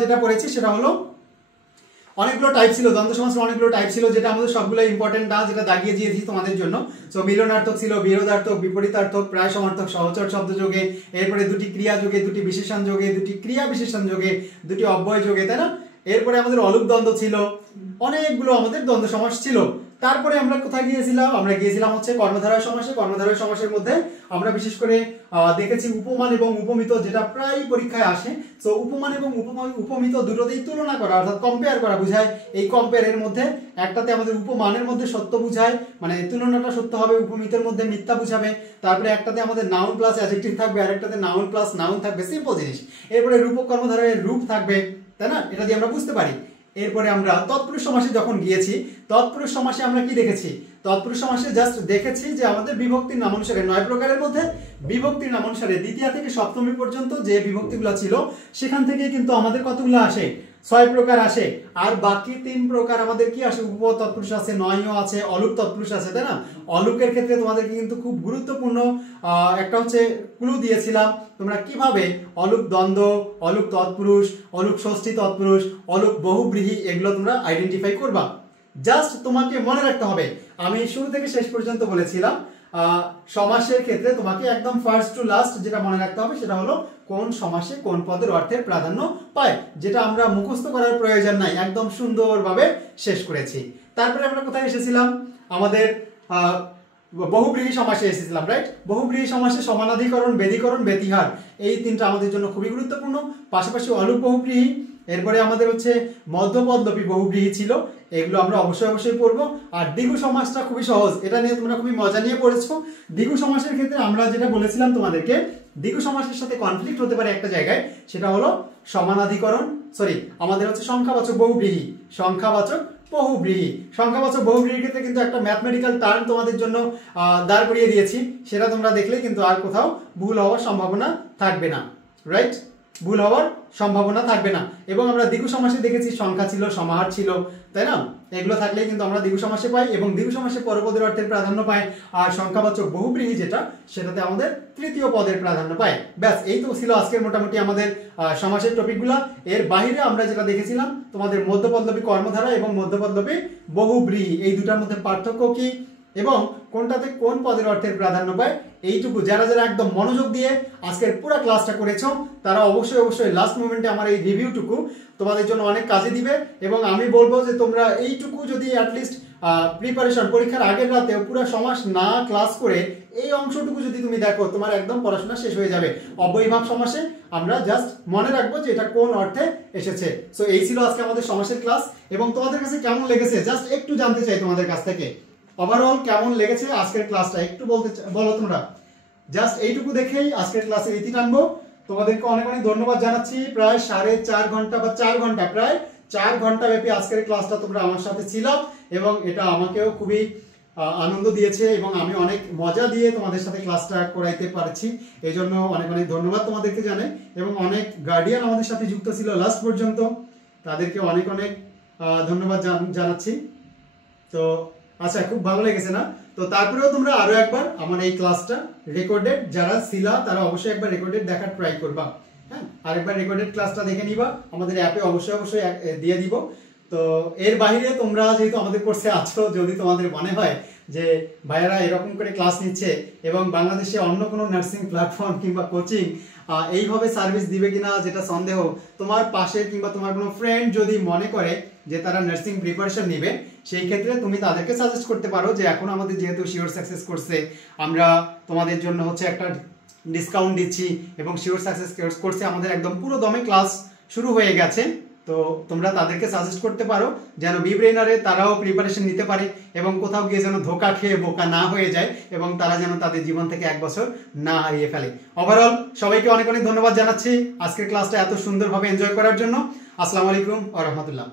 যেটা পড়েছি সেটা হলো অনেকগুলো টাইপ ছিল, দ্বন্দ্ব সমাসের অনেকগুলো টাইপ ছিল, যেটা আমাদের সবগুলো ইম্পর্টেন্ট না, যেটা দাগিয়ে দিয়েছি তোমাদের জন্য। সো মিলনার্থক ছিল, বিরোধার্থক, বিপরীতার্থক, প্রায় সমার্থক, সহচর শব্দ যোগে, এরপরে দুটি ক্রিয়া যোগে, দুটি বিশেষণ যোগে, দুটি ক্রিয়া বিশেষণ যোগে, দুটি অব্যয় যোগে, তাই না? এরপরে আমাদের অলুক দ্বন্দ্ব ছিল, অনেকগুলো আমাদের দ্বন্দ্ব সমাস ছিল। তারপরে আমরা কোথায় গিয়েছিলাম? আমরা গিয়েছিলাম হচ্ছে কর্মধারয় সমাসে। কর্মধারয় সমাসের মধ্যে আমরা বিশেষ করে দেখেছি উপমান এবং উপমিত, যেটা প্রায় পরীক্ষায় আসে। সো উপমান এবং উপমিত দুটোতেই তুলনা করা অর্থাৎ কম্পেয়ার করা বোঝায়। এই কম্পেয়ারের মধ্যে একটাতে আমাদের উপমানের মধ্যে সত্য বুঝায়, মানে তুলনাটা সত্য হবে, উপমিতের মধ্যে মিথ্যা বুঝাবে। তারপরে একটাতে আমাদের নাউন প্লাস অ্যাডজেক্টিভ থাকবে, আর একটাতে নাউন প্লাস নাউন থাকবে, সিম্পল জিনিস। এরপরে রূপক কর্মধারয়ের রূপ থাকবে, তাই না? এটা দিয়ে আমরা বুঝতে পারি। এরপরে আমরা তৎপুরুষ সমাসে যখন গিয়েছি, তৎপুরুষ সমাসে আমরা কি দেখেছি? তৎপুরুষ সমাসে জাস্ট দেখেছি যে আমাদের বিভক্তির নাম অনুসারে 9 প্রকারের মধ্যে বিভক্তির নাম অনুসারে দ্বিতীয়া থেকে সপ্তমী পর্যন্ত যে বিভক্তিগুলো ছিল সেখান থেকে কিন্তু আমাদের কতগুলো আসে? 6 প্রকার আসে। আর বাকি 3 প্রকার আমাদের কি আসে? উপ তৎপুরুষ আছে, নয়ও আছে, অলুক তৎপুরুষ আছে, তাই না? অলুকের ক্ষেত্রে তোমাদেরকে কিন্তু খুব গুরুত্বপূর্ণ একটা হচ্ছে ক্লু দিয়েছিলাম, তোমরা কিভাবে অলুক দ্বন্দ্ব, অলুক তৎপুরুষ, অলুক ষষ্ঠী তৎপুরুষ, অলুক বহুব্রীহি এগুলো তোমরা আইডেন্টিফাই করবা। জাস্ট তোমাকে মনে রাখতে হবে, আমি শুরু থেকে শেষ পর্যন্ত বলেছিলাম সমাসের ক্ষেত্রে তোমাকে একদম ফার্স্ট টু লাস্ট যেটা মনে রাখতে হবে সেটা হলো কোন সমাসে কোন পদের অর্থের প্রাধান্য পায়, যেটা আমরা মুখস্থ করার প্রয়োজন নাই, একদম সুন্দরভাবে শেষ করেছি। তারপরে আমরা কোথায় এসেছিলাম? আমাদের বহুব্রীহি সমাসে এসেছিলাম, রাইট? বহুব্রীহি সমাসে সমানাধিকরণ, বেদীকরণ, ব্যতিহার এই 3টা আমাদের জন্য খুবই গুরুত্বপূর্ণ। পাশাপাশি অলুক বহুব্রীহি, এরপরে আমাদের হচ্ছে মধ্যপদলোপী বহুব্রীহি ছিল, এগুলো আমরা অবশ্যই পড়বো। আর দ্বিগু সমাসটা খুবই সহজ, এটা নিয়ে তোমরা খুবই মজা নিয়ে পড়েছো। দ্বিগু সমাসের ক্ষেত্রে আমরা যেটা বলেছিলাম তোমাদেরকে, দ্বিগু সমাসের সাথে কনফ্লিক্ট হতে পারে একটা জায়গায়, সেটা হলো সমানাধিকরণ, আমাদের হচ্ছে সংখ্যাবাচক বহুব্রীহি, সংখ্যাবাচক বহুব্রীহি। সংখ্যাবাচক বহুব্রীহির ক্ষেত্রে কিন্তু একটা ম্যাথমেটিক্যাল টার্ম তোমাদের জন্য দাঁড় করিয়ে দিয়েছি, সেটা তোমরা দেখলে কিন্তু আর কোথাও ভুল হওয়ার সম্ভাবনা থাকবে না, রাইট? ভুল হওয়ার সম্ভাবনা থাকবে না। এবং আমরা দ্বিগু সমাসে দেখেছি সংখ্যা ছিল, সমাহার ছিল, তাই না? এগুলো থাকলেই কিন্তু আমরা দ্বিগু সমাসে পাই, এবং দ্বিগু সমাসে পরপদের অর্থের প্রাধান্য পাই। আর সংখ্যাবাচক বহুব্রীহি যেটা, সেটাতে আমাদের তৃতীয় পদের প্রাধান্য পায়। ব্যাস, এই তো ছিল আজকের মোটামুটি আমাদের সমাসের টপিকগুলা। এর বাইরে আমরা যেটা দেখেছিলাম তোমাদের মধ্যপদলোপী কর্মধারা এবং মধ্যপদলোপী বহুব্রীহি, এই দুটার মধ্যে পার্থক্য কি এবং কোনটাতে কোন পদের অর্থের প্রাধান্য পায়, এইটুকু যারা যারা একদম মনোযোগ দিয়ে আজকের পুরো ক্লাসটা করেছো তারা অবশ্যই লাস্ট মোমেন্টে আমার এই রিভিউটুকু তোমাদের জন্য অনেক কাজে দিবে। এবং আমি বলবো যে তোমরা এইটুকু যদি অ্যাটলিস্ট প্রিপারেশন, পরীক্ষার আগের রাতে পুরো সমাস না ক্লাস করে এই অংশটুকু যদি তুমি দেখো, তোমার একদম পড়াশোনা শেষ হয়ে যাবে। অব্যয়ীভাব সমাসে আমরা জাস্ট মনে রাখবো যে এটা কোন অর্থে এসেছে। সো এই ছিল আজকে আমাদের সমাসের ক্লাস, এবং তোমাদের কাছে কেমন লেগেছে জাস্ট একটু জানতে চাই তোমাদের কাছ থেকে। ওভারঅল কেমন লেগেছে আজকের ক্লাসটা একটু বলো তোমরা। জাস্ট এইটুকু দেখেই আজকের ক্লাসের ইতি টানবো। তোমাদেরকে অনেক ধন্যবাদ জানাচ্ছি। প্রায় 4.5 ঘন্টা বা 4 ঘন্টা, প্রায় 4 ঘন্টা ব্যাপী আজকের ক্লাসটা তোমরা আমার সাথে ছিল, এবং এটা আমাকেও খুবই আনন্দ দিয়েছে এবং আমি অনেক মজা দিয়ে তোমাদের সাথে ক্লাসটা করাইতে পারছি। এই জন্য অনেক ধন্যবাদ তোমাদেরকে জানাই। এবং অনেক গার্ডিয়ান আমাদের সাথে যুক্ত ছিল লাস্ট পর্যন্ত, তাদেরকে অনেক ধন্যবাদ জানাচ্ছি। তো আচ্ছা, খুব ভালো লেগেছে না? তো তারপরেও তোমরা আরো একবার আমার এই ক্লাসটা রেকর্ডেড যারা ছিলা তারা অবশ্যই একবার রেকর্ডেড দেখার ট্রাই করবা। হ্যাঁ, আরেকবার রেকর্ডেড ক্লাসটা দেখে নিবা, আমাদের অ্যাপে অবশ্যই দিয়ে দিব। তো এর বাইরে তোমরা যেহেতু আমাদের কোর্সে আছো, যদি তোমাদের মনে হয় যে ভাইয়ারা এরকম করে ক্লাস নিচ্ছে এবং বাংলাদেশে অন্য কোনো নার্সিং প্ল্যাটফর্ম কিংবা কোচিং এইভাবে সার্ভিস দিবে কিনা যেটা সন্দেহ, তোমার পাশে কিংবা তোমার কোনো ফ্রেন্ড যদি মনে করে যে তারা নার্সিং প্রিপারেশন নেবে, সেই ক্ষেত্রে তুমি তাদেরকে সাজেস্ট করতে পারো যে এখন আমাদের যেহেতু শিওর সাকসেস কোর্সে আমরা তোমাদের জন্য হচ্ছে একটা ডিসকাউন্ট দিচ্ছি, এবং শিওর সাকসেস কোর্সে আমাদের একদম পুরো দমে ক্লাস শুরু হয়ে গেছে। তো তোমরা তাদেরকে সাজেস্ট করতে পারো যেন বিব্রেইনারে তারাও প্রিপারেশন নিতে পারে এবং কোথাও গিয়ে যেন ধোকা খেয়ে বোকা না হয়ে যায়, এবং তারা যেন তাদের জীবন থেকে 1 বছর না হারিয়ে ফেলে। ওভারঅল সবাইকে অনেক ধন্যবাদ জানাচ্ছি আজকের ক্লাসটা এত সুন্দরভাবে এনজয় করার জন্য। আসসালামু আলাইকুম ওয়া রাহমাতুল্লাহ।